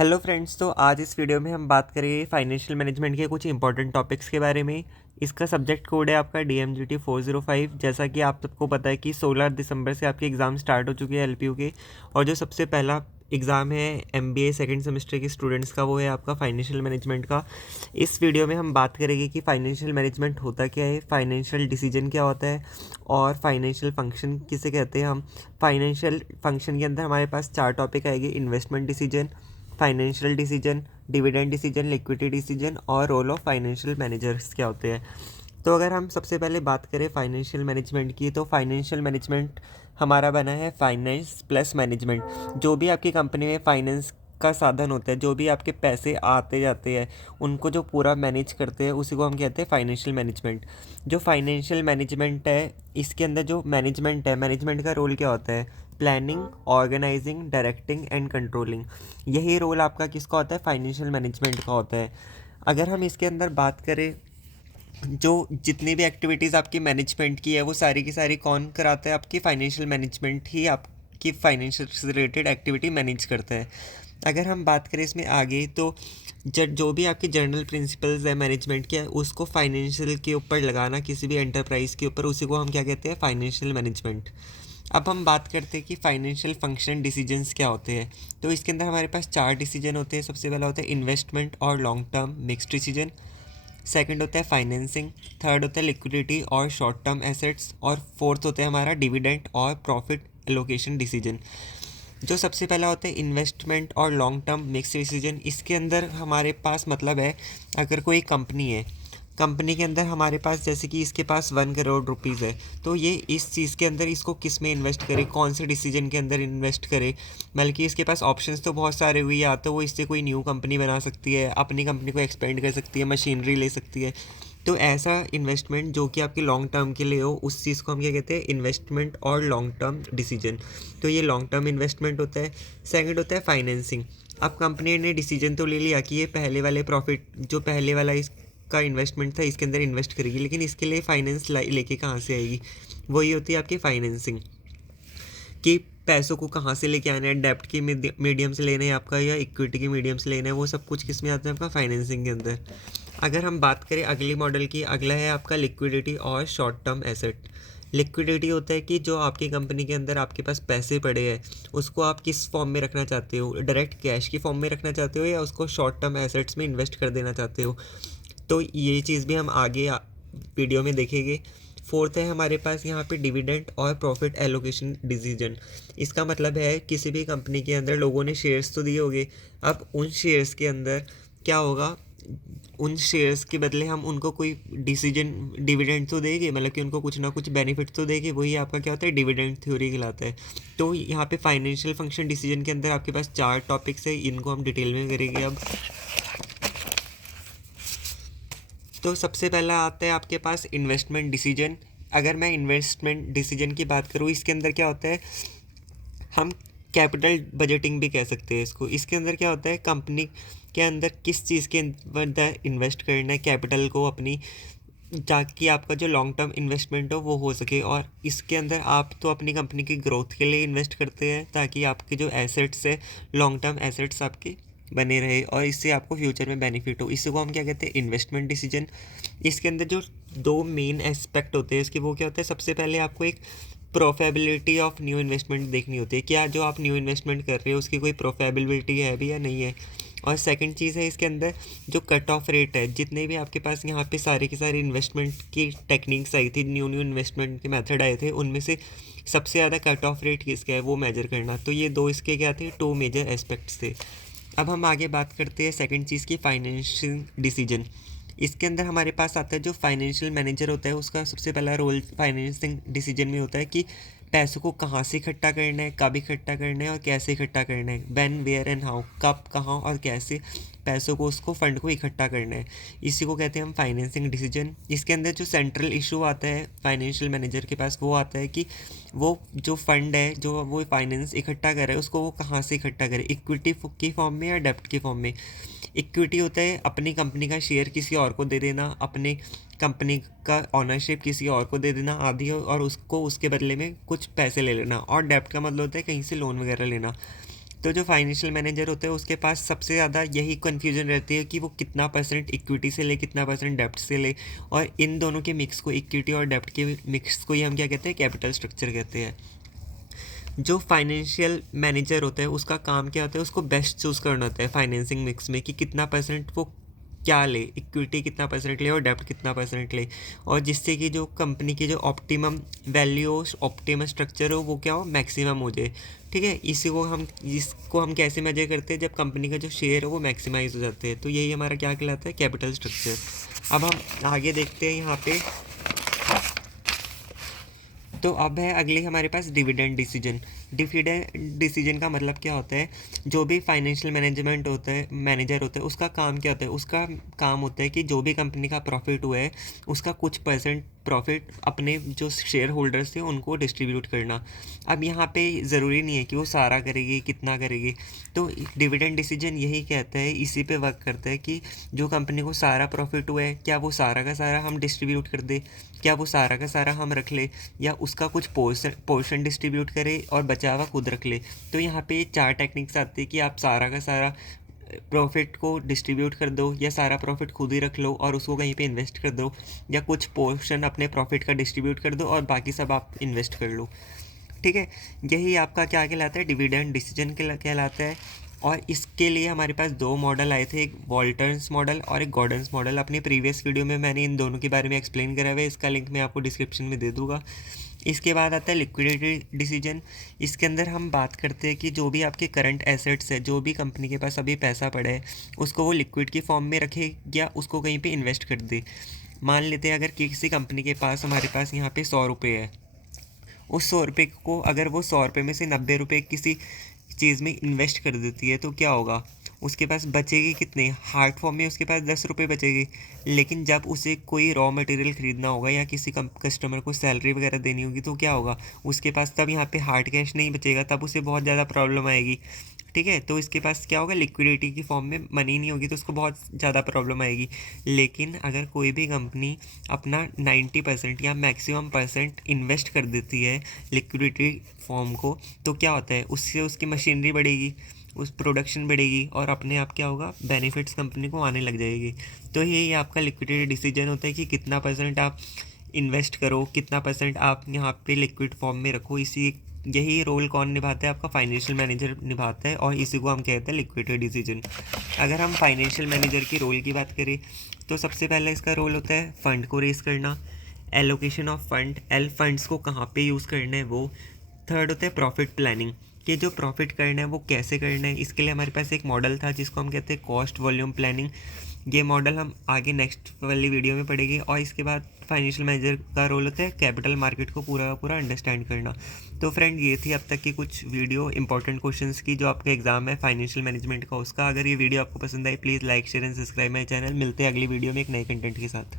Hello friends. तो आज इस वीडियो में हम बात करेंगे फाइनेंशियल मैनेजमेंट के कुछ इंपॉर्टेंट टॉपिक्स के बारे में। इसका सब्जेक्ट कोड है आपका DMGT 405। जैसा कि आप सबको पता है कि 16 दिसंबर से आपके एग्ज़ाम स्टार्ट हो चुके हैं LPU के, और जो सबसे पहला एग्ज़ाम है MBA सेकंड सेमेस्टर के स्टूडेंट्स का वो है आपका फाइनेंशियल मैनेजमेंट का। इस वीडियो में हम बात करेंगे कि फाइनेंशियल मैनेजमेंट होता क्या है, फाइनेंशियल डिसीजन क्या होता है, और फाइनेंशियल फंक्शन किसे कहते हैं हम। फाइनेंशियल फंक्शन के अंदर हमारे पास 4 टॉपिक आएंगे: investment decision, financial decision, dividend decision, liquidity decision और रोल ऑफ फाइनेंशियल मैनेजर्स क्या होते हैं। तो अगर हम सबसे पहले बात करें फाइनेंशियल मैनेजमेंट की, तो फाइनेंशियल मैनेजमेंट हमारा बना है फाइनेंस प्लस मैनेजमेंट। जो भी आपकी कंपनी में फाइनेंस का साधन होता है, जो भी आपके पैसे आते जाते हैं, उनको जो पूरा मैनेज करते हैं उसी को हम कहते हैं फाइनेंशियल मैनेजमेंट। जो फाइनेंशियल मैनेजमेंट है इसके अंदर जो मैनेजमेंट है, मैनेजमेंट का रोल क्या होता है? Planning, organising, directing and controlling. यही रोल आपका किसका होता है? फाइनेंशियल मैनेजमेंट का होता है। अगर हम इसके अंदर बात करें, जो जितनी भी एक्टिविटीज़ आपकी मैनेजमेंट की है वो सारी की सारी कौन कराता है? आपकी फाइनेंशियल मैनेजमेंट ही आपकी फाइनेंशियल से रिलेटेड एक्टिविटी मैनेज करता है। अगर हम बात करें इसमें आगे, तो जो भी आपकी जनरल प्रिंसिपल्स है मैनेजमेंट के, उसको फाइनेंशियल के ऊपर लगाना, किसी भी एंटरप्राइज के ऊपर, उसी को हम क्या कहते हैं? Financial management. अब हम बात करते हैं कि फाइनेंशियल फंक्शन डिसीजंस क्या होते हैं। तो इसके अंदर हमारे पास 4 डिसीजन होते हैं। सबसे पहला होता है इन्वेस्टमेंट और long term mixed decision. Second होता है फाइनेंसिंग। थर्ड होता है लिक्विडिटी और शॉर्ट टर्म एसेट्स। और फोर्थ होता है हमारा डिविडेंड और प्रॉफिट एलोकेशन डिसीजन। जो सबसे पहला होता है इन्वेस्टमेंट और लॉन्ग टर्म मिक्स डिसीजन, इसके अंदर हमारे पास मतलब है, अगर कोई कंपनी है, कंपनी के अंदर हमारे पास जैसे कि इसके पास 1 करोड़ रुपीज़ है, तो ये इस चीज़ के अंदर इसको किस में इन्वेस्ट करे, कौन से डिसीजन के अंदर इन्वेस्ट करे। बल्कि इसके पास ऑप्शंस तो बहुत सारे हुए, या तो वो इससे कोई न्यू कंपनी बना सकती है, अपनी कंपनी को एक्सपेंड कर सकती है, मशीनरी ले सकती है। तो ऐसा इन्वेस्टमेंट जो कि आपके लॉन्ग टर्म के लिए हो, उस चीज़ को हम क्या कहते हैं? इन्वेस्टमेंट और लॉन्ग टर्म डिसीजन। तो ये लॉन्ग टर्म इन्वेस्टमेंट होता है। सेकंड होता है फाइनेंसिंग। अब कंपनी ने डिसीजन तो ले लिया कि ये पहले वाले प्रॉफिट, जो पहले वाला इसका इन्वेस्टमेंट था, इसके अंदर इन्वेस्ट करेगी, लेकिन इसके लिए फाइनेंस लेके कहाँ से आएगी? वही होती है आपकी फाइनेंसिंग, कि पैसों को कहाँ से लेके आना है, डेब्ट के मीडियम से लेना है आपका या इक्विटी के मीडियम से लेना है, वो सब कुछ किस में आता है? आपका फाइनेंसिंग के अंदर। अगर हम बात करें अगली मॉडल की, अगला है आपका लिक्विडिटी और शॉर्ट टर्म एसेट। लिक्विडिटी होता है कि जो आपकी कंपनी के अंदर आपके पास पैसे पड़े हैं, उसको आप किस फॉर्म में रखना चाहते हो? डायरेक्ट कैश की फॉर्म में रखना चाहते हो, या उसको शॉर्ट टर्म एसेट्स में इन्वेस्ट कर देना चाहते हो? तो ये चीज़ भी हम आगे वीडियो में देखेंगे। फोर्थ है हमारे पास यहाँ पे डिविडेंड और प्रॉफिट एलोकेशन डिसीजन। इसका मतलब है किसी भी कंपनी के अंदर लोगों ने शेयर्स तो दिए होंगे, अब उन शेयर्स के अंदर क्या होगा? उन शेयर्स के बदले हम उनको कोई डिसीजन डिविडेंड तो देंगे, मतलब कि उनको कुछ ना कुछ बेनिफिट तो देंगे। वही आपका क्या होता है? डिविडेंड थ्योरी कहलाता है। तो यहाँ पे फाइनेंशियल फंक्शन डिसीजन के अंदर आपके पास 4 टॉपिक्स है, इनको हम डिटेल में करेंगे अब। तो सबसे पहला आता है आपके पास इन्वेस्टमेंट डिसीजन। अगर मैं इन्वेस्टमेंट डिसीजन की बात करूँ, इसके अंदर क्या होता है? हम कैपिटल बजटिंग भी कह सकते हैं इसको। इसके अंदर क्या होता है? कंपनी के अंदर किस चीज़ के अंदर इन्वेस्ट करना है कैपिटल को अपनी, ताकि आपका जो लॉन्ग टर्म इन्वेस्टमेंट हो वो हो सके। और इसके अंदर आप तो अपनी कंपनी की ग्रोथ के लिए इन्वेस्ट करते हैं, ताकि आपके जो एसेट्स है, लॉन्ग टर्म एसेट्स आपके बने रहे और इससे आपको फ्यूचर में बेनिफिट हो। इसी को हम क्या कहते हैं? Investment decision. इसके अंदर जो 2 मेन एस्पेक्ट होते हैं इसके, वो क्या होता है? सबसे पहले आपको एक प्रोफेबिलिटी ऑफ न्यू इन्वेस्टमेंट देखनी होती है, क्या जो आप न्यू इन्वेस्टमेंट कर रहे हो उसकी कोई प्रोफेबिलिटी है भी या नहीं है। और सेकंड चीज़ है इसके अंदर जो कट ऑफ रेट है, जितने भी आपके पास यहाँ पे सारे के सारे इन्वेस्टमेंट की टेक्निक्स आई थी, न्यू न्यू इन्वेस्टमेंट के मेथड आए थे, उनमें से सबसे ज़्यादा कट ऑफ रेट किसका है वो मेजर करना। तो ये 2 इसके क्या थे? 2 मेजर एस्पेक्ट्स थे। अब हम आगे बात करते हैं सेकंड चीज़ की, फाइनेंशियल डिसीजन। इसके अंदर हमारे पास आता है जो फाइनेंशियल मैनेजर होता है, उसका सबसे पहला रोल फाइनेंसिंग डिसीजन में होता है कि पैसों को कहाँ से इकट्ठा करना है, कब इकट्ठा करना है और कैसे इकट्ठा करना है। व्हेन, वेयर एंड हाउ, कब, कहाँ और कैसे पैसों को, उसको फंड को इकट्ठा करना है। इसी को कहते हैं हम फाइनेंसिंग डिसीजन। इसके अंदर जो सेंट्रल इशू आता है फाइनेंशियल मैनेजर के पास, वो आता है कि वो जो फंड है, जो वो फाइनेंस इकट्ठा कर रहा है, उसको वो कहाँ से इकट्ठा करे, इक्विटी की फॉर्म में या डेब्ट की फॉर्म में। इक्विटी होता है अपनी कंपनी का शेयर किसी और को दे देना, अपने कंपनी का ऑनरशिप किसी और को दे देना आदि, और उसको उसके बदले में कुछ पैसे ले लेना। और डेब्ट का मतलब होता है कहीं से लोन वगैरह लेना। तो जो फाइनेंशियल मैनेजर होते हैं उसके पास सबसे ज़्यादा यही कन्फ्यूजन रहती है कि वो कितना परसेंट इक्विटी से ले, कितना परसेंट डेप्ट से ले, और इन दोनों के मिक्स को, इक्विटी और डेप्ट के मिक्स को ही हम क्या कहते हैं, कैपिटल स्ट्रक्चर कहते हैं। जो फाइनेंशियल मैनेजर होता है उसका काम क्या होता है, उसको बेस्ट चूज़ करना होता है फाइनेंसिंग मिक्स में कि कितना परसेंट वो क्या ले, इक्विटी कितना परसेंट ले और डेप्ट कितना परसेंट ले, और जिससे कि जो कंपनी की जो ऑप्टिमम वैल्यू, ऑप्टिमम स्ट्रक्चर हो वो क्या हो, मैक्सिमम हो जाए। ठीक है, इसको हम कैसे मेजर करते हैं, जब कंपनी का जो शेयर है वो मैक्सिमाइज हो जाते हैं, तो यही हमारा क्या कहलाता है, कैपिटल स्ट्रक्चर। अब हम आगे देखते हैं यहाँ पे। तो अब है अगले हमारे पास डिविडेंड डिसीजन। डिविडेंड डिसीजन का मतलब क्या होता है, जो भी फाइनेंशियल मैनेजमेंट होता है, मैनेजर होता है, उसका काम क्या होता है, उसका काम होता है कि जो भी कंपनी का प्रॉफिट हुआ है उसका कुछ परसेंट प्रॉफिट अपने जो शेयर होल्डर्स थे उनको डिस्ट्रीब्यूट करना। अब यहाँ पे ज़रूरी नहीं है कि वो सारा करेगी, कितना करेगी, तो डिविडेंड डिसीजन यही कहता है, इसी पे वर्क करता है कि जो कंपनी को सारा प्रॉफिट हुआ है क्या वो सारा का सारा हम डिस्ट्रीब्यूट कर दे, क्या वो सारा का सारा हम रख ले, या उसका कुछ पोर्शन डिस्ट्रीब्यूट करे और बचा हुआ खुद रख ले। तो यहाँ पे 4 टेक्निक्स आती है कि आप सारा का सारा प्रॉफिट को डिस्ट्रीब्यूट कर दो, या सारा प्रॉफिट खुद ही रख लो और उसको कहीं पे इन्वेस्ट कर दो, या कुछ पोर्शन अपने प्रॉफिट का डिस्ट्रीब्यूट कर दो और बाकी सब आप इन्वेस्ट कर लो। ठीक है, यही आपका क्या कहलाता है, डिविडेंड डिसीजन कहलाता है। और इसके लिए हमारे पास 2 मॉडल आए थे, एक वॉल्टर्स मॉडल और एक गॉर्डन्स मॉडल। अपनी प्रीवियस वीडियो में मैंने इन दोनों के बारे में एक्सप्लेन करा हुआ है, इसका लिंक मैं आपको डिस्क्रिप्शन में दे दूँगा। इसके बाद आता है लिक्विडिटी डिसीजन। इसके अंदर हम बात करते हैं कि जो भी आपके करंट एसेट्स है, जो भी कंपनी के पास अभी पैसा पड़ा है, उसको वो लिक्विड की फॉर्म में रखे या उसको कहीं पे इन्वेस्ट कर दे। मान लेते हैं अगर किसी कंपनी के पास, हमारे पास यहाँ पे 100 रुपये है, उस 100 रुपये को अगर वो 100 रुपये में से 90 रुपये किसी चीज़ में इन्वेस्ट कर देती है तो क्या होगा, उसके पास बचेगी कितने, हार्ड फॉर्म में उसके पास 10 रुपये बचेगी। लेकिन जब उसे कोई रॉ मटेरियल ख़रीदना होगा या किसी कस्टमर को सैलरी वगैरह देनी होगी तो क्या होगा, उसके पास तब यहाँ पे हार्ड कैश नहीं बचेगा, तब उसे बहुत ज़्यादा प्रॉब्लम आएगी। ठीक है, तो इसके पास क्या होगा, लिक्विडिटी की फॉर्म में मनी नहीं होगी तो उसको बहुत ज़्यादा प्रॉब्लम आएगी। लेकिन अगर कोई भी कंपनी अपना 90% या मैक्सिमम परसेंट इन्वेस्ट कर देती है लिक्विडिटी फॉर्म को, तो क्या होता है, उससे उसकी मशीनरी बढ़ेगी, उस प्रोडक्शन बढ़ेगी और अपने आप क्या होगा, बेनिफिट्स कंपनी को आने लग जाएगी। तो यही आपका लिक्विडिटी डिसीजन होता है कि कितना परसेंट आप इन्वेस्ट करो, कितना परसेंट आप यहाँ पे लिक्विड फॉर्म में रखो। यही रोल कौन निभाता है, आपका फाइनेंशियल मैनेजर निभाता है, और इसी को हम कहते हैं लिक्विडिटी डिसीजन। अगर हम फाइनेंशियल मैनेजर की रोल की बात करें तो सबसे पहले इसका रोल होता है फ़ंड को रेज़ करना, एलोकेशन ऑफ फंड, फंड्स को कहाँ पे यूज़ करना है वो। थर्ड होता है प्रॉफिट प्लानिंग, कि जो प्रॉफिट करना है वो कैसे करना है। इसके लिए हमारे पास एक मॉडल था जिसको हम कहते हैं कॉस्ट वॉल्यूम प्लानिंग। ये मॉडल हम आगे नेक्स्ट वाली वीडियो में पढ़ेंगे। और इसके बाद फाइनेंशियल मैनेजर का रोल होता है कैपिटल मार्केट को पूरा पूरा अंडरस्टैंड करना। तो फ्रेंड, ये थी अब तक की कुछ वीडियो इंपॉर्टेंट क्वेश्चंस की जो आपका एग्जाम है फाइनेंशियल मैनेजमेंट का, उसका। अगर ये वीडियो आपको पसंद आई please like share and subscribe my channel. मिलते हैं अगली वीडियो में एक नए कंटेंट के साथ।